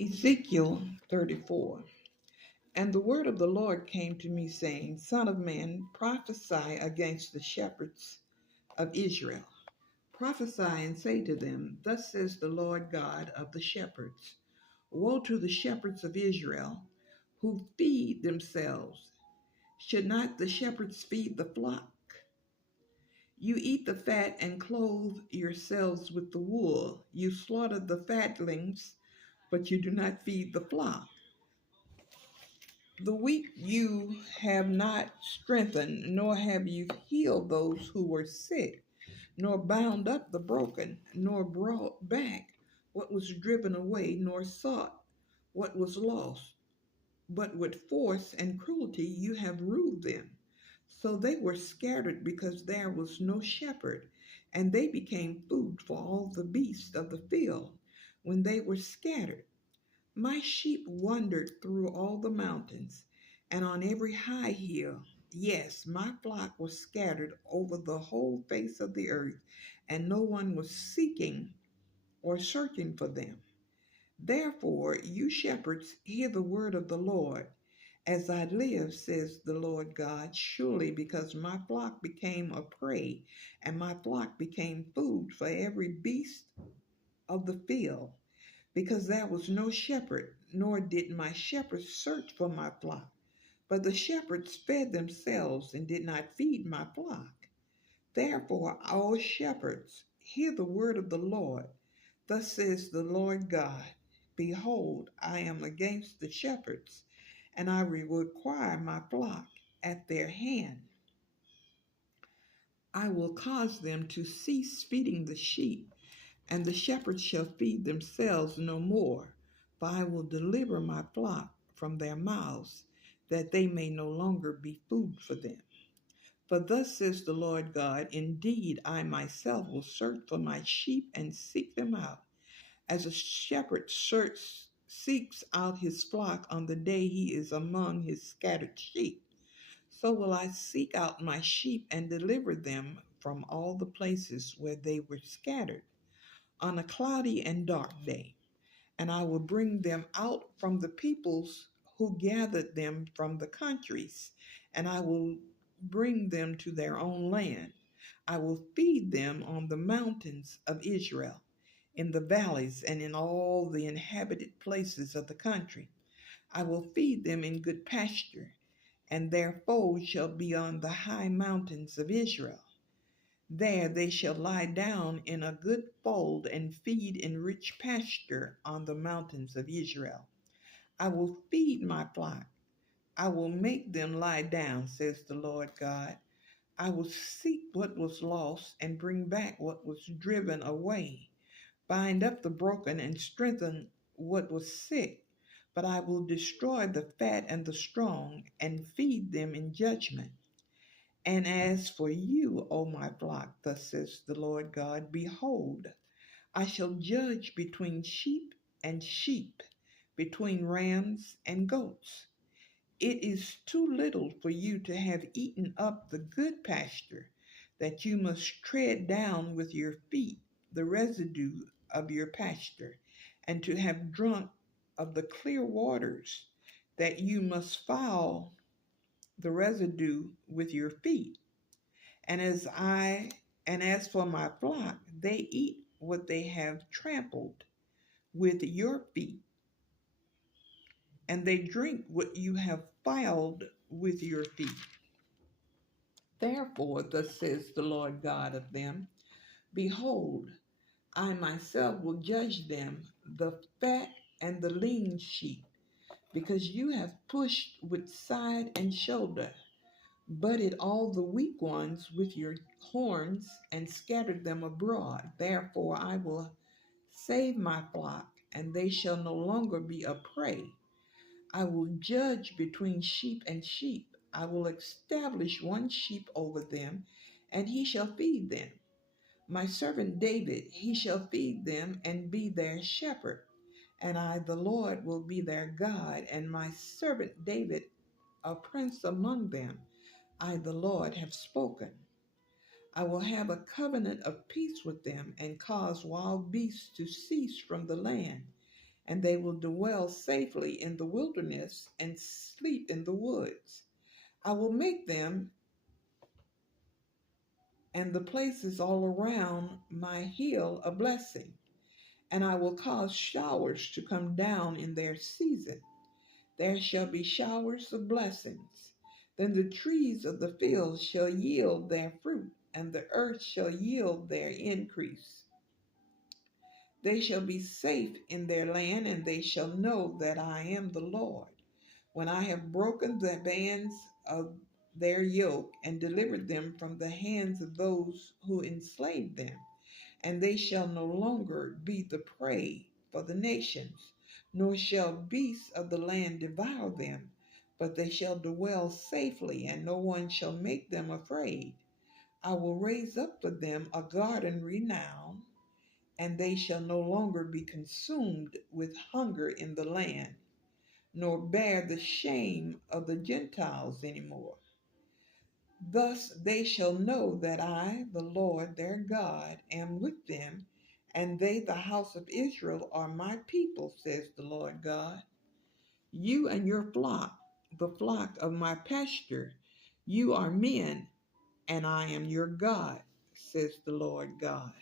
Ezekiel 34. And the word of the Lord came to me, saying, Son of man, prophesy against the shepherds of Israel. Prophesy and say to them, Thus says the Lord God of the shepherds. Woe to the shepherds of Israel, who feed themselves. Should not the shepherds feed the flock? You eat the fat and clothe yourselves with the wool. You slaughter the fatlings, but you do not feed the flock. The weak you have not strengthened, nor have you healed those who were sick, nor bound up the broken, nor brought back what was driven away, nor sought what was lost. But with force and cruelty you have ruled them. So they were scattered because there was no shepherd, and they became food for all the beasts of the field when they were scattered. My sheep wandered through all the mountains and on every high hill. Yes, my flock was scattered over the whole face of the earth, and no one was seeking or searching for them. Therefore, you shepherds, hear the word of the Lord. As I live, says the Lord God, surely because my flock became a prey, and my flock became food for every beast of the field, because there was no shepherd, nor did my shepherds search for my flock. But the shepherds fed themselves and did not feed my flock. Therefore, all shepherds, hear the word of the Lord. Thus says the Lord God, Behold, I am against the shepherds, and I will require my flock at their hand. I will cause them to cease feeding the sheep, and the shepherds shall feed themselves no more, for I will deliver my flock from their mouths, that they may no longer be food for them. For thus says the Lord God, Indeed, I myself will search for my sheep and seek them out, as a shepherd seeks out his flock on the day he is among his scattered sheep. So will I seek out my sheep and deliver them from all the places where they were scattered on a cloudy and dark day. And I will bring them out from the peoples who gathered them from the countries, and I will bring them to their own land. I will feed them on the mountains of Israel, in the valleys, and in all the inhabited places of the country. I will feed them in good pasture, and their fold shall be on the high mountains of Israel. There they shall lie down in a good fold and feed in rich pasture on the mountains of Israel. I will feed my flock. I will make them lie down, says the Lord God. I will seek what was lost and bring back what was driven away, bind up the broken and strengthen what was sick. But I will destroy the fat and the strong and feed them in judgment. And as for you, O my flock, thus says the Lord God, behold, I shall judge between sheep, between rams and goats. It is too little for you to have eaten up the good pasture, that you must tread down with your feet the residue of your pasture, and to have drunk of the clear waters, that you must foul the residue with your feet. And as for my flock, they eat what they have trampled with your feet, and they drink what you have filed with your feet. Therefore, thus says the Lord God of them, Behold, I myself will judge them, the fat and the lean sheep, because you have pushed with side and shoulder, butted all the weak ones with your horns, and scattered them abroad. Therefore I will save my flock, and they shall no longer be a prey. I will judge between sheep and sheep. I will establish one sheep over them, and he shall feed them. My servant David, he shall feed them and be their shepherd. And I, the Lord, will be their God, and my servant David, a prince among them. I, the Lord, have spoken. I will have a covenant of peace with them, and cause wild beasts to cease from the land. and they will dwell safely in the wilderness and sleep in the woods. I will make them and the places all around my hill a blessing, and I will cause showers to come down in their season. There shall be showers of blessings. Then the trees of the field shall yield their fruit, and the earth shall yield their increase. They shall be safe in their land, and they shall know that I am the Lord, when I have broken the bands of their yoke and delivered them from the hands of those who enslaved them. And they shall no longer be the prey for the nations, nor shall beasts of the land devour them, but they shall dwell safely, and no one shall make them afraid. I will raise up for them a garden renowned, and they shall no longer be consumed with hunger in the land, nor bear the shame of the Gentiles any more. Thus they shall know that I, the Lord their God, am with them, and they, the house of Israel, are my people, says the Lord God. You and your flock, the flock of my pasture, you are men, and I am your God, says the Lord God.